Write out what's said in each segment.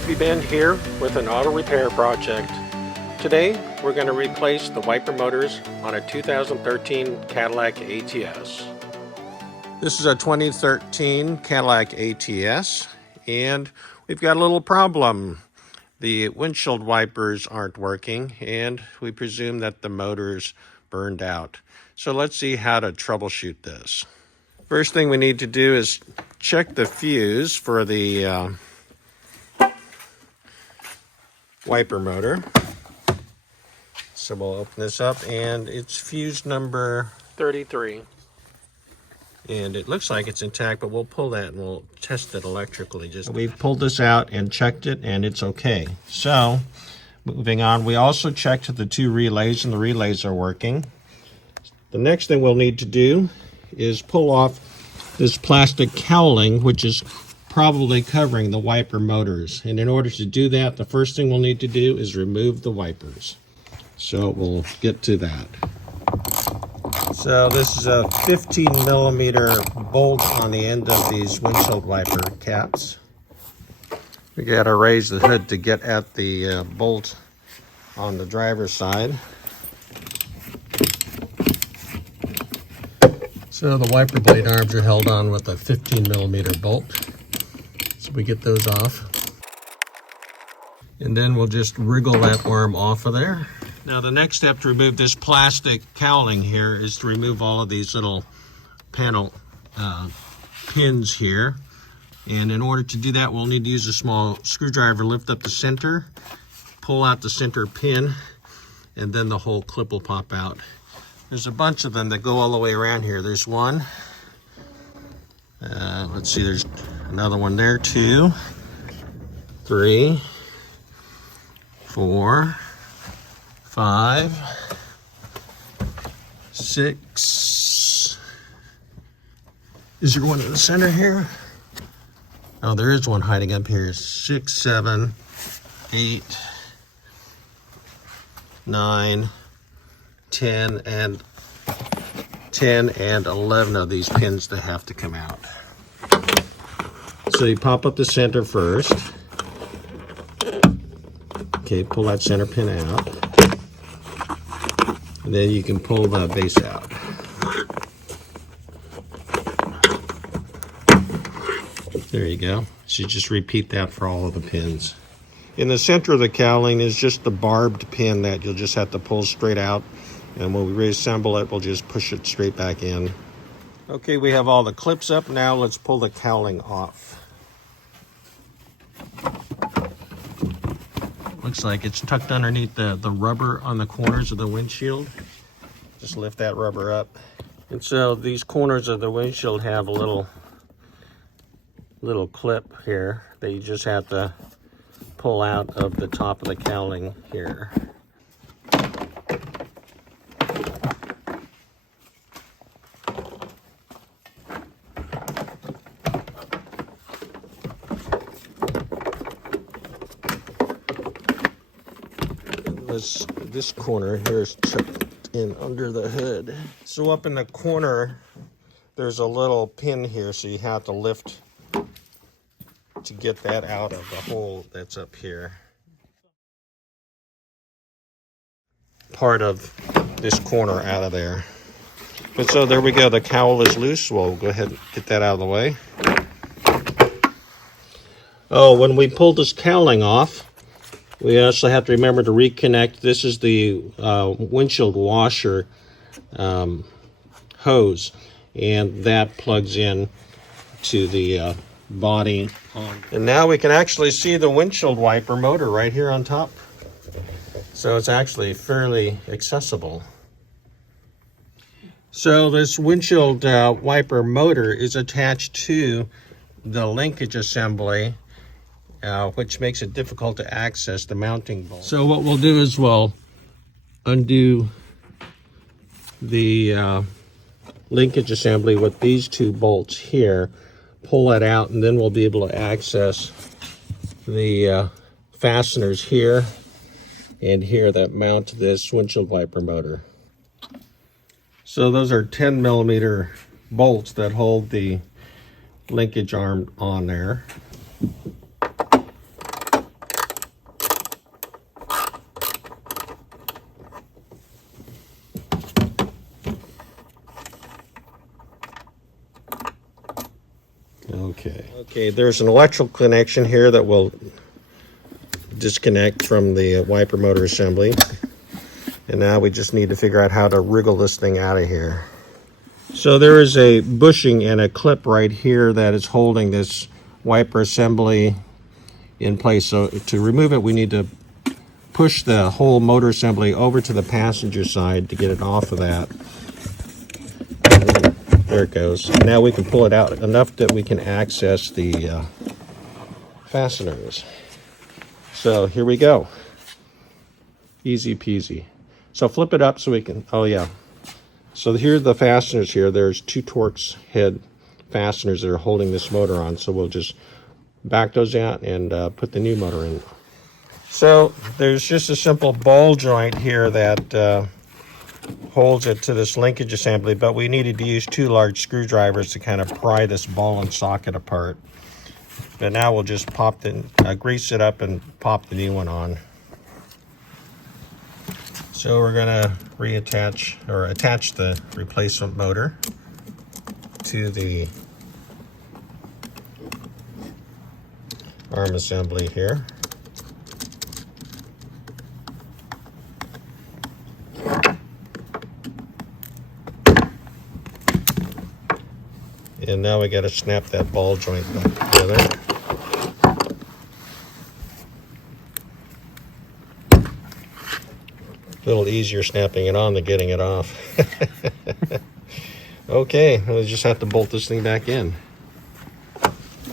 Flippy Ben here with an auto repair project. Today we're going to replace the wiper motors on a 2013 Cadillac ATS. This is a 2013 Cadillac ATS and we've got a little problem. The windshield wipers aren't working and we presume that the motor's burned out. So let's see how to troubleshoot this. First thing we need to do is check the fuse for the wiper motor. So we'll open this up and it's fuse number 33. And it looks like it's intact, but we'll pull that and we'll test it electrically. We've pulled this out and checked it and it's okay. So moving on, we also checked the two relays and the relays are working. The next thing we'll need to do is pull off this plastic cowling, which is probably covering the wiper motors. And in order to do that, the first thing we'll need to do is remove the wipers. So we'll get to that. So this is a 15 millimeter bolt on the end of these windshield wiper caps. We gotta raise the hood to get at the bolt on the driver's side. So the wiper blade arms are held on with a 15 millimeter bolt. So we get those off. And then we'll just wriggle that worm off of there. Now the next step to remove this plastic cowling here is to remove all of these little panel pins here. And in order to do that, we'll need to use a small screwdriver, lift up the center, pull out the center pin, and then the whole clip will pop out. There's a bunch of them that go all the way around here. There's one. Let's see, there's another one there, 2, 3, 4, 5, 6. Is there one in the center here? Oh, there is one hiding up here. 6, 7, 8, 9, 10, and 11 of these pins that have to come out. So you pop up the center first. Okay, pull that center pin out. And then you can pull the base out. There you go. So you just repeat that for all of the pins. In the center of the cowling is just the barbed pin that you'll just have to pull straight out. And when we reassemble it, we'll just push it straight back in. Okay, we have all the clips up. Now let's pull the cowling off. Looks like it's tucked underneath the rubber on the corners of the windshield. Just lift that rubber up. And so these corners of the windshield have a little clip here that you just have to pull out of the top of the cowling here. This corner here is tucked in under the hood. So up in the corner, there's a little pin here, so you have to lift to get that out of the hole that's up here. Part of this corner out of there. But so there we go, the cowl is loose. We'll go ahead and get that out of the way. Oh, when we pull this cowling off, we also have to remember to reconnect. This is the windshield washer hose, and that plugs in to the body. And now we can actually see the windshield wiper motor right here on top. So it's actually fairly accessible. So this windshield wiper motor is attached to the linkage assembly, which makes it difficult to access the mounting bolt. So what we'll do is we'll undo the linkage assembly with these two bolts here, pull that out, and then we'll be able to access the fasteners here and here that mount this windshield wiper motor. So those are 10 millimeter bolts that hold the linkage arm on there. Okay, there's an electrical connection here that will disconnect from the wiper motor assembly. And now we just need to figure out how to wriggle this thing out of here. So there is a bushing and a clip right here that is holding this wiper assembly in place. So to remove it, we need to push the whole motor assembly over to the passenger side to get it off of that. There it goes. Now we can pull it out enough that we can access the fasteners. So here we go. Easy peasy. So flip it up so we can, oh yeah. So here are the fasteners here. There's 2 Torx head fasteners that are holding this motor on. So we'll just back those out and put the new motor in. So there's just a simple ball joint here that holds it to this linkage assembly, but we needed to use 2 large screwdrivers to kind of pry this ball and socket apart. But now we'll just pop the, grease it up and pop the new one on. So we're gonna reattach or attach the replacement motor to the arm assembly here. And now we got to snap that ball joint back together. A little easier snapping it on than getting it off. Okay, we'll just have to bolt this thing back in.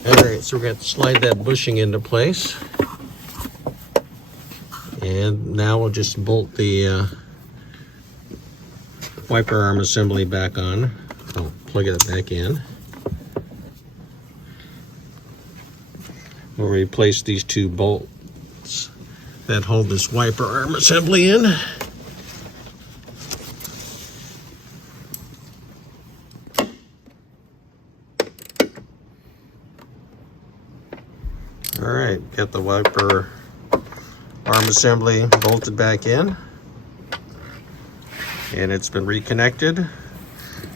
Alright, so we're going to slide that bushing into place. And now we'll just bolt the wiper arm assembly back on. I'll plug it back in. We'll replace these 2 bolts that hold this wiper arm assembly in. All right, got the wiper arm assembly bolted back in, and it's been reconnected.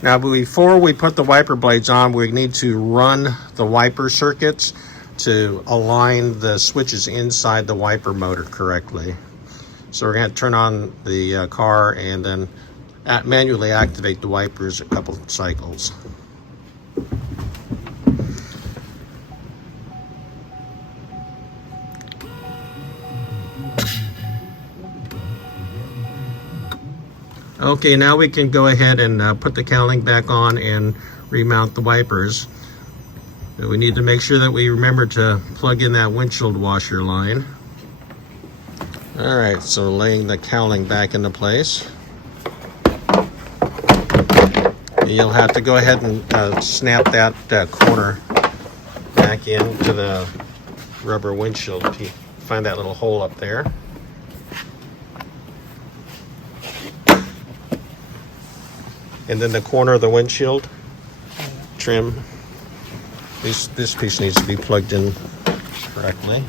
Now before we put the wiper blades on, we need to run the wiper circuits to align the switches inside the wiper motor correctly. So we're going to turn on the car and then manually activate the wipers a couple cycles. Okay, now we can go ahead and put the cowling back on and remount the wipers. But we need to make sure that we remember to plug in that windshield washer line. All right, so laying the cowling back into place. You'll have to go ahead and snap that corner back into the rubber windshield. Find that little hole up there. And then the corner of the windshield trim. This piece needs to be plugged in correctly.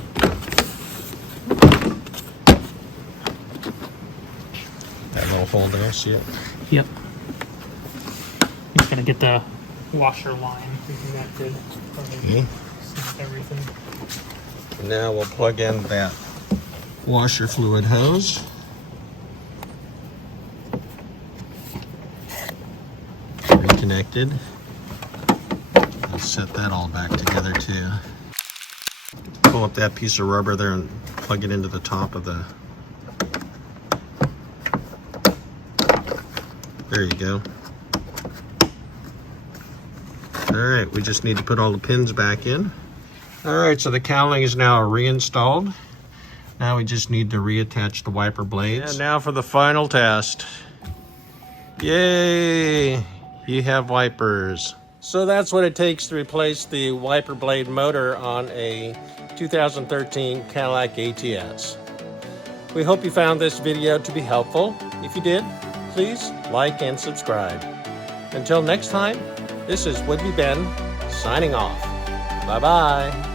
That little hole there, see it? Yep. Just gonna get the washer line reconnected. Okay. Snap everything. Now we'll plug in that washer fluid hose. Reconnected. I'll set that all back together too. Pull up that piece of rubber there and plug it into the top of the... There you go. Alright, we just need to put all the pins back in. Alright, so the cowling is now reinstalled. Now we just need to reattach the wiper blades. And now for the final test. Yay! You have wipers. So that's what it takes to replace the wiper blade motor on a 2013 Cadillac ATS. We hope you found this video to be helpful. If you did, please like and subscribe. Until next time, this is Would-Be Ben signing off. Bye-bye.